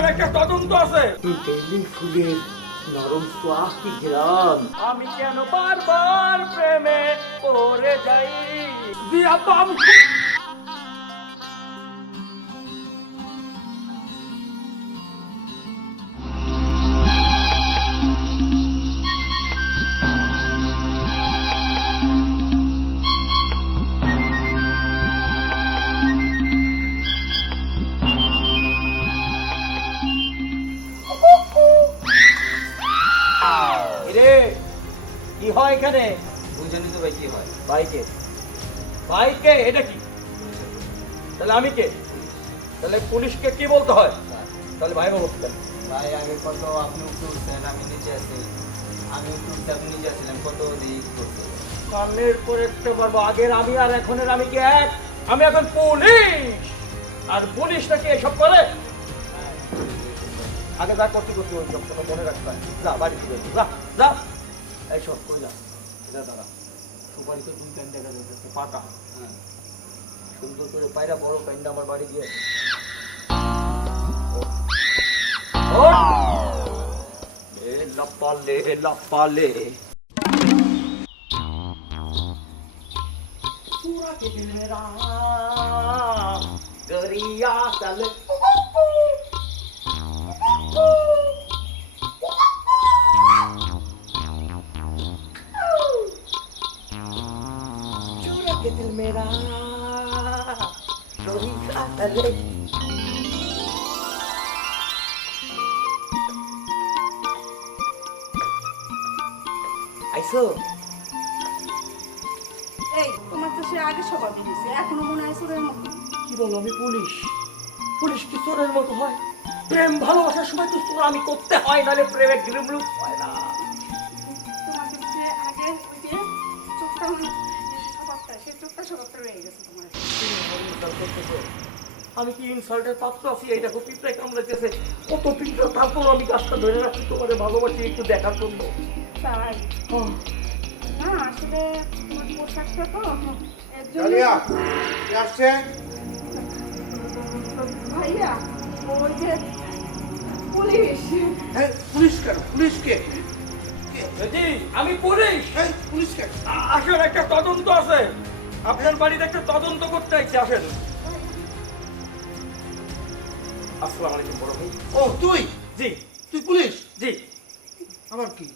আসলে একটা তদন্ত আছে। বেলি ফুলের নরম সোয়াস কি আমি কেন বারবার প্রেমে পড়ে যাই? জি আব্বা আমি কি হয় এখানে? বুঝেনি তো ভাই কি হয়? বাইকে বাইকে এটা কি? তাহলে আমি কে? তাহলে পুলিশকে কি বলতে হয়? তাহলে ভাই বলতে ভাই আগে কত আপনি উপরে উঠছেন আমি নিচে আছি। আমি উপরে উঠছি আপনি নিচে আছিলেন কত দিক করছে কানের পরে একটা পারব আগের আমি আর এখনের আমি কি এক? আমি এখন পুলিশ! আর পুলিশ নাকি এসব করে? আগে যা করতে করতে ওই সব মনে রাখতে যা বাড়ি ফিরে যা যা। এই সব কই যা যা দাদা সুপারিতে দুই প্যান্ট দেখা যাচ্ছে পাকা হ্যাঁ সুন্দর করে পায়রা বড় প্যান্ট আমার বাড়ি গিয়ে ও এ লাপালে লাপালে पूरा के दिल मेरा के दिल मेरा गरिया चले আইসো এই তোমার তো সে আগে স্বভাবই দিছে এখনো মনে হয় সুরের মতো কি বলো আমি পুলিশ পুলিশ কি চোরের মতো হয় প্রেম ভালোবাসার সময় তো চোর আমি করতে হয় নাহলে প্রেমে গ্রিমলুক হয় না তোমাকে সে আগে ওই যে চোখটা চোখটা গেছে তোমার আমি কি ইনসাল্টের পাত্র আছি? এই দেখো পিঁপড়ে কামড়েছে কত পিঁপড়ে তারপর আমি গাছটা ধরে রাখছি তোমার ভালোবাসি একটু দেখার জন্য। তাই না আসলে তোমার পোশাকটা তো এর জন্য আসছে? ভাইয়া ওই যে পুলিশ। হ্যাঁ পুলিশ কেন? পুলিশ কে? আমি পুলিশ। পুলিশ কেন? আসলে একটা তদন্ত আছে। আপনার বাড়িতে একটা তদন্ত করতে চাইছি আসেন। আসসালামু আলাইকুম বড় ভাই। ও তুই? জি। তুই পুলিশ? জি। আবার কি?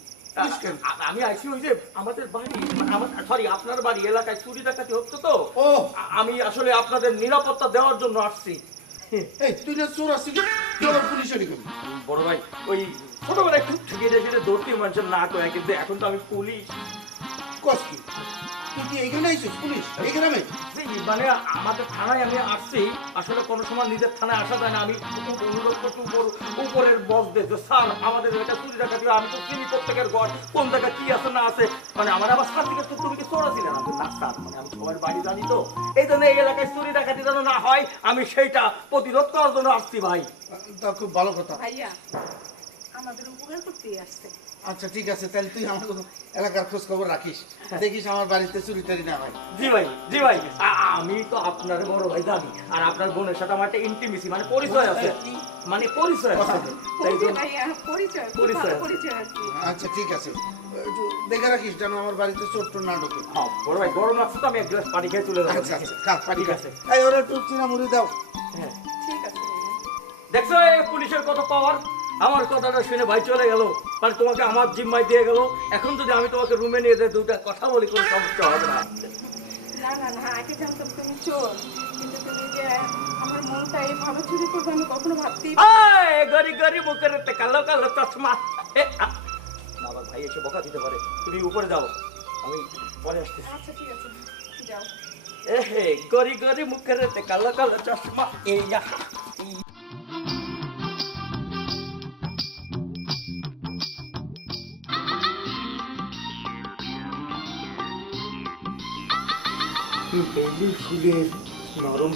আমি আইছি ওই যে আমাদের বাড়ি আমার সরি আপনার বাড়ি এলাকায় চুরি ডাকাতি হচ্ছে তো। ও। আমি আসলে আপনাদের নিরাপত্তা দেওয়ার জন্য আসছি। এই তুই না চোর আসছিস? বড় ভাই ওই ছোটবেলায় খুব ঠুকিয়ে দৌড়তে মানুষের না করে কিন্তু এখন তো আমি পুলিশ। তুই কি এইখানে আইছিস? পুলিশ? এই গ্রামে মানে আমাদের থানায় আমি আসছি। আসলে কোনো সময় নিজের থানায় আসা যায় না। আমি অনুরোধ করছি উপর উপরের বসদের যে স্যার আমাদের এটা চুরি ডাকাতি আমি তো চিনি প্রত্যেকের ঘর কোন জায়গায় কি আছে না আছে। মানে আমার আবার স্যার থেকে তো তুমি কি চোরা ছিলেন আমি না স্যার মানে আমি সবার বাড়ি জানি তো। এই জন্য এই এলাকায় চুরি ডাকাতি যেন না হয় আমি সেইটা প্রতিরোধ করার জন্য আসছি ভাই। তা খুব ভালো কথা। ভাইয়া আমাদের উপকার করতেই আসছে। আচ্ছা ঠিক আছে তাহলে তুই আমার এলাকার খোঁজ খবর রাখিস দেখিস আমার বাড়িতে চুরি টারি না হয়। জি ভাই জি ভাই। আমি তো আপনার বড় ভাই জানি আর আপনার বোনের সাথে আমার একটা ইন্টিমেসি মানে পরিচয় আছে। মানে পরিচয় আছে। পরিচয় পরিচয়। পরিচয় আচ্ছা ঠিক আছে। একটু দেখে রাখিস যেন আমার বাড়িতে চোর টোর না ঢোকে। হ্যাঁ, বড় ভাই গরম আছে তো আমি এক গ্লাস পানি খেয়ে চলে যাব। আচ্ছা আচ্ছা খা পানি আছে। এই ওরা একটু চিনা মুড়ি দাও। হ্যাঁ। ঠিক আছে। দেখছ এই পুলিশের কত পাওয়ার আমার কথাটা শুনে ভাই চলে গেল মানে তোমাকে আমার জিম্মায় দিয়ে গেল। এখন যদি আমি তোমাকে রুমে নিয়ে যাই দুটা কথা বলি কোনো সমস্যা হবে না। না না না আগে জানতাম তুমি চোর। কিন্তু তুমি যে আমার মনটা এইভাবে চুরি করবে আমি কখনো ভাবতেই আয় গরি গরি মুখের একটা কালো কালো চশমা। আমার ভাই এসে বকা দিতে পারে। তুমি উপরে যাও। আমি পরে আসতেছি। আচ্ছা ঠিক আছে যাও। এ হে গরি গরি মুখের একটা কালো কালো চশমা। এই যা ফুলের নরম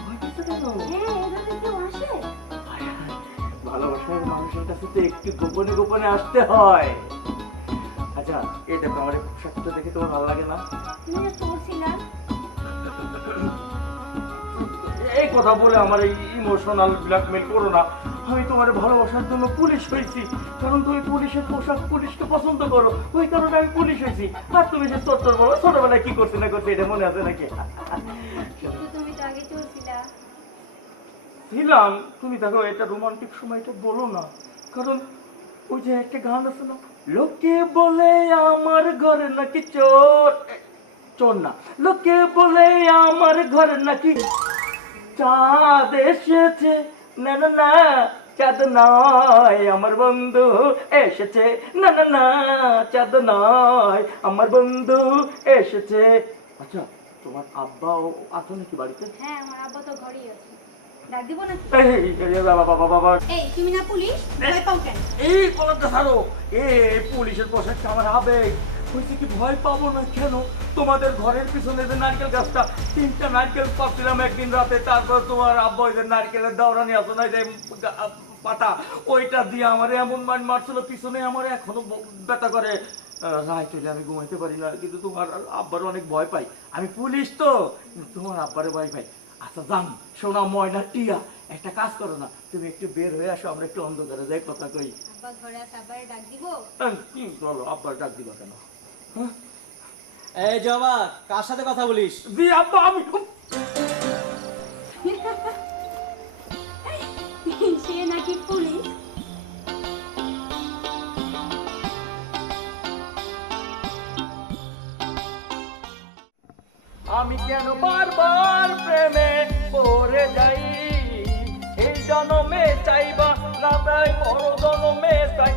ভয় পাচ্ছ কেন? ভালোবাসার মানুষের কাছে তো একটু গোপনে গোপনে আসতে হয়। আচ্ছা এই দেখো আমার এই পোশাকটা দেখে তোমার ভালো লাগে না? এই কথা বলে আমার এই ইমোশনাল ব্ল্যাকমেল করো না। আমি তোমার ভালোবাসার জন্য পুলিশ হয়েছি। কারণ তুমি পুলিশের পোশাক পুলিশকে পছন্দ করো। ওই কারণে আমি পুলিশ হয়েছি। আর তুমি সে চত্বর বলো ছোটবেলায় কি করছে না করছে এটা মনে আছে নাকি? ছিলাম। তুমি দেখো এটা রোমান্টিক সময়টা বলো না। কারণ ওই যে একটা গান আছে না লোকে বলে আমার ঘরে নাকি চোর। চোর না। লোকে বলে আমার ঘরে নাকি চাঁদ এসেছে। না না না চাঁদ নয় আমার বন্ধু এসেছে। না না না চাঁদ নয় আমার বন্ধু এসেছে। আচ্ছা তোমার আব্বা ও আছে নাকি বাড়িতে? হ্যাঁ আমার আব্বা তো ঘরেই আছে। ডাক দিব না এই, এই, এই, বাবা বাবা বাবা। এই তুমি না পুলিশ? ভয় পাও কেন? এই কলমটা ছাড়ো। পুলিশের পোশাকটা আমার আবেগ। হয়েছে কি ভয় পাবো না কেন? তোমাদের ঘরের পিছনে যে নারকেল গাছটা তিনটা নারকেল পাচ্ছিলাম একদিন রাতে তারপর তোমার আব্বা ওই যে নারকেলের দাওরানি আছে না যে পাতা ওইটা দিয়ে আমার এমন মান মারছিল পিছনে আমার এখনও ব্যথা করে। রায় চলে আমি ঘুমাইতে পারি না কিন্তু তোমার আব্বার অনেক ভয় পাই। আমি পুলিশ তো তোমার আব্বারে ভয় পাই। আচ্ছা জান সোনা ময়না টিয়া একটা কাজ করো না তুমি একটু বের হয়ে আসো আমরা একটু অন্ধকারে যাই কথা কই। আব্বা ঘরে আছে আব্বারে ডাক দিব? আহ, কি বলো আব্বার ডাক দিবা কেন? এই জমা কার সাথে কথা বলিস? জি আব্বা আমি সে নাকি পুলিশ? আমি কেন বারবার প্রেমে পড়ে যাই? এই জনমে চাইবা না তাই বড় জনমে চাই।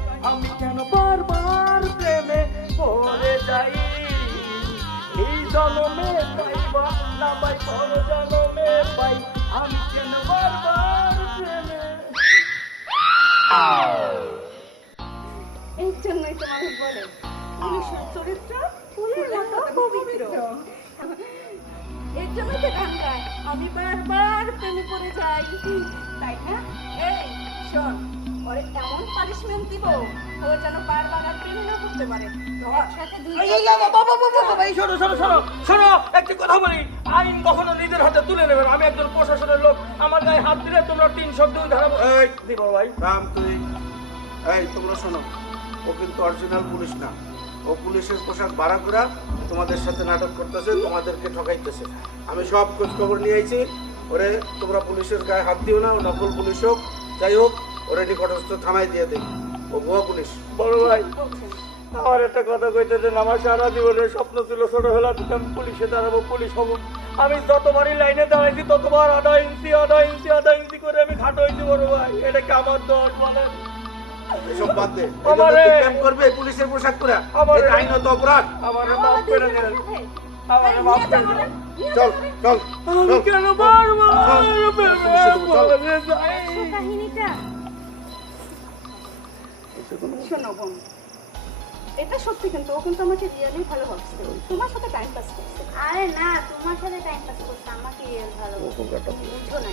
বলে পুলিশের চরিত্র ফুলের মতো পবিত্র। এর জন্যই তো গান গায় আমি বারবার প্রেমে পড়ে যাই। তাই না? এই শোন ওরে এমন পানিশমেন্ট দিব ও যেন বারবার আর প্রেমে না করতে পারে। দুই এই, বাবা, এই শোনো, শোনো, শোনো, শোনো, একটি কথা বলি। আইন কখনো নিজের হাতে তুলে নেবে না। আমি একজন প্রশাসনের লোক। আমার গায়ে হাত দিলে তোমরা তিন শব্দ ধারা এই দিব ভাই। রাম তুই। এই তোমরা শোনো। ও কিন্তু অরিজিনাল পুলিশ না। ও পুলিশের পোশাক ভাড়া করা তোমাদের সাথে নাটক করতেছে, তোমাদেরকে ঠকাইতেছে। আমি সব খোঁজ খবর নিয়ে আইছি। ওরে, তোমরা পুলিশের গায়ে হাত দিও না, ও নকল পুলিশ হোক, যাই হোক ওরে নিকটস্থ থানায় দিয়ে দেই ও ভুয়া পুলিশ। বড় ভাই, আমার একটা কথা কইতেছেন আমার সারা জীবনের স্বপ্ন ছিল ছোটবেলা থেকে আমি পুলিশে দাঁড়াবো, পুলিশ হব। আমি যতবারই লাইনে দাঁড়াইছি, ততবার আধা ইঞ্চি আধা ইঞ্চি আধা ইঞ্চি করে আমি খাটো হয়েছি বড় ভাই। এটা কি আমার দল বলেন? এসব বাদ দে। আমারে- প্রেম করবে পুলিশের পোশাক পরে। এটা আইনত অপরাধ। আমার মাফ করে দেন। আমার মাফ করে দেন। চল চল আমি কেন বারবার চল, প্রেমে পুলিশে দেবো, চল। পড়ে যাই? কাহিনীটা। শোনো বোন এটা সত্যি কিন্তু ও কিন্তু আমাকে রিয়েলি ভালো ভাবছে। তোমার সাথে টাইম পাস করছে। আরে না তোমার সাথে টাইম পাস করছে আমাকে রিয়েল ভালো বুঝো না